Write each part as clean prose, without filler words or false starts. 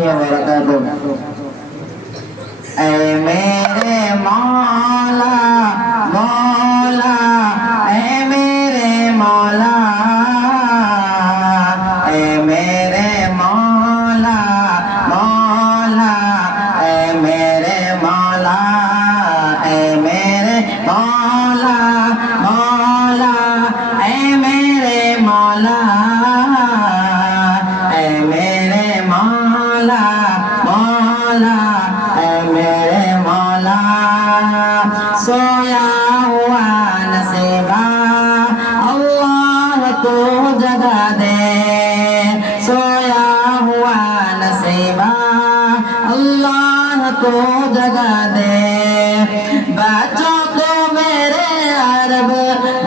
वबरकातुहू। ऐ मेरे मौला मौला, ऐ मेरे मौला, ऐ मेरे मौला मौला, ऐ मेरे मौला, ऐ मेरे मौला मौला, ऐ मेरे मौला, ऐ मेरे मौला मौला, ऐ मेरे मौला। सोया हुआ नसीबा अल्लाह को जगा दे, सोया हुआ नसीबा अल्लाह को जगा दे। बच्चों को मेरे अरब,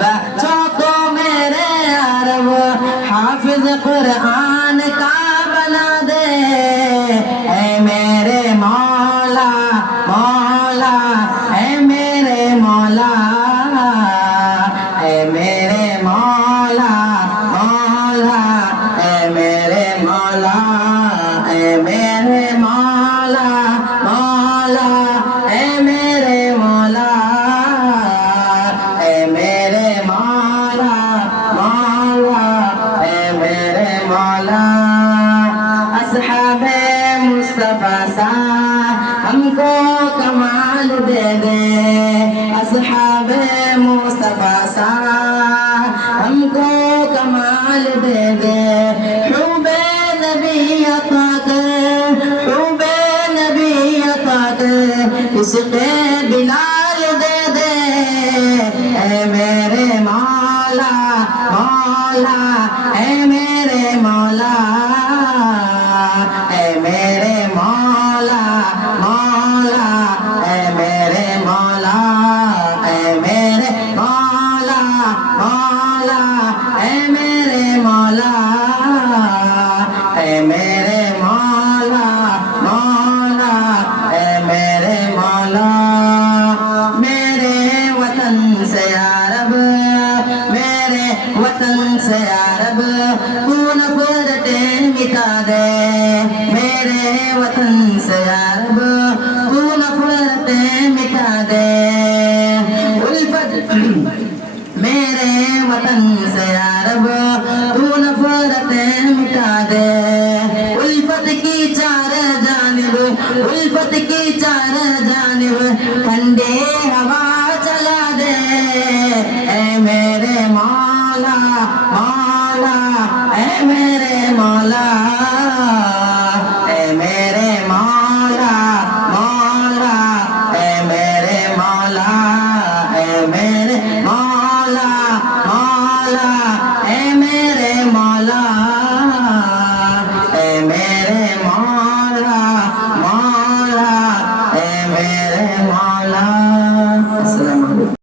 बच्चों को मेरे अरब, हाफिज कुरान का बना दे। ऐ मेरे मौला मौला, ऐ मेरे मौला, ऐ मेरे मौला मौला, ऐ मेरे मौला, ऐ मेरे मौला मौला, ऐ मेरे मौला, ऐ मेरे मौला मौला, ऐ मेरे मौला। अस्हाबे मुस्तफा सा हमको कमाल दे दे, अस्हाबे मुस्तफा सा हमको कमाल दे दे। हुबे नबी अता कर, हुबे नबी अता कर, इश्क़े बिलाल दे दे। ऐ मेरे मौला मौला, ऐ मेरे मौला, ऐ मेरे मौला मौला, ऐ मेरे मौला, ऐ मेरे मौला मौला, ऐ मेरे मौला, ऐ मेरे मौला मौला, ऐ मेरे मौला। मेरे वतन से या रब, मेरे वतन से या रब, तू नफरतें मिटा दे। मेरे वतन से या रब, तू नफरतें मिटा दे। उल्फत मेरे वतन से या रब, तू नफरतें मिटा दे। उल्फत की चार जानिब, उल्फत की चार जानिब, ठंडे हवा चला दे। ऐ मेरे मौला मौला, ऐ मेरे मौला, ऐ मेरे मौला मौला, ऐ मेरे मौला, ऐ मेरे मौला मौला, ऐ मेरे मौला, ऐ मेरे मौला मौला, ऐ मेरे मौला। अस्सलाम वालेकुम।